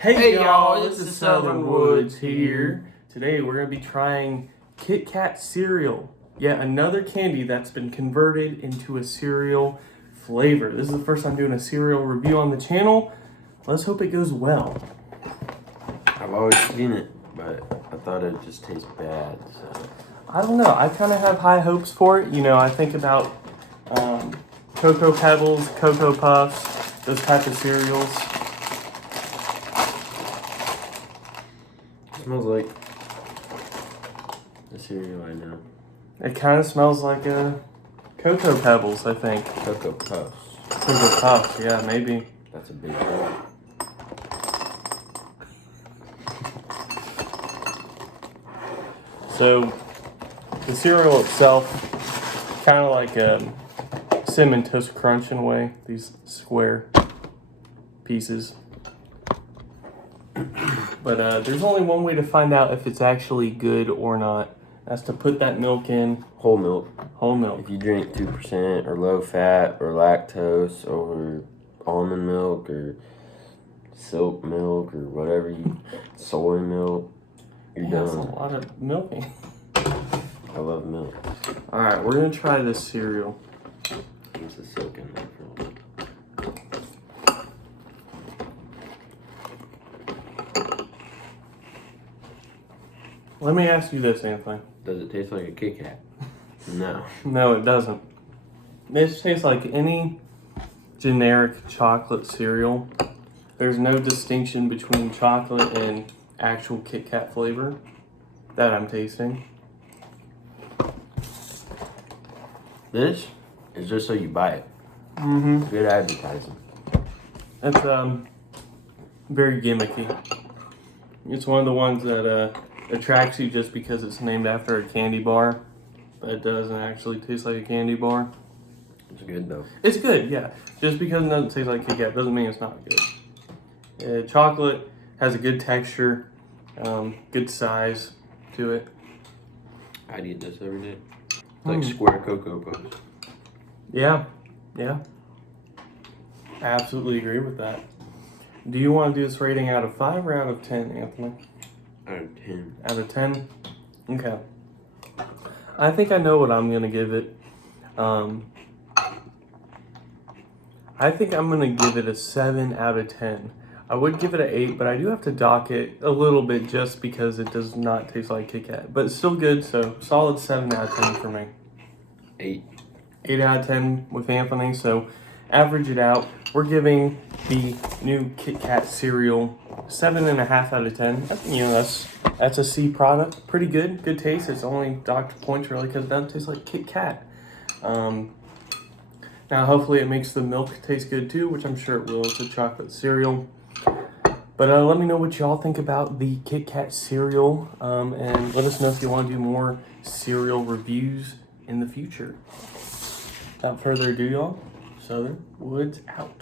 Hey y'all, it's the Southern Woods here. Today we're going to be trying Kit Kat cereal. Yet another candy that's been converted into a cereal flavor. This is the first time doing a cereal review on the channel. Let's hope it goes well. I've always seen it, but I thought it just tastes bad. So. I don't know. I kind of have high hopes for it. You know, I think about Cocoa Pebbles, Cocoa Puffs, those type of cereals. It smells like the cereal I know. It kind of smells like Cocoa Pebbles, I think. Cocoa Puffs. Cocoa Puffs, yeah, maybe. That's a big one. So, the cereal itself, kind of like a Cinnamon Toast Crunch in a way. These square pieces. But there's only one way to find out if it's actually good or not. That's to put that milk in. Whole milk. Whole milk. If you drink 2% or low fat or lactose or almond milk or silk milk or whatever soy milk, you're Yeah, that's a done. lot of milking. I love milk. Alright, we're going to try this cereal. There's the silk in there for a little. Let me ask you this, Anthony. Does it taste like a Kit Kat? No. No, it doesn't. This tastes like any generic chocolate cereal. There's no distinction between chocolate and actual Kit Kat flavor that I'm tasting. This is just so you buy it. Mm-hmm. Good advertising. It's very gimmicky. It's one of the ones that attracts you just because it's named after a candy bar, but it doesn't actually taste like a candy bar. It's good though. It's good, yeah. Just because it doesn't taste like Kit Kat doesn't mean it's not good. Chocolate has a good texture, good size to it. I'd eat this every day. It's like square Cocoa Puffs. Yeah, yeah. I absolutely agree with that. Do you want to do this rating out of 5 or out of 10, Anthony? Out of 10. Out of 10? Okay. I think I know what I'm going to give it. I think I'm going to give it a 7 out of 10. I would give it an 8, but I do have to dock it a little bit just because it does not taste like Kit Kat. But it's still good, so solid 7 out of 10 for me. 8. 8 out of 10 with Anthony, so average it out. We're giving the new Kit Kat cereal 7.5 out of 10. You know, that's a C product. Pretty good. Good taste. It's only docked points really because it doesn't taste like Kit Kat. Now, hopefully it makes the milk taste good too, which I'm sure it will. It's a chocolate cereal. But let me know what y'all think about the Kit Kat cereal. And let us know if you want to do more cereal reviews in the future. Without further ado, y'all, Southern Woods out.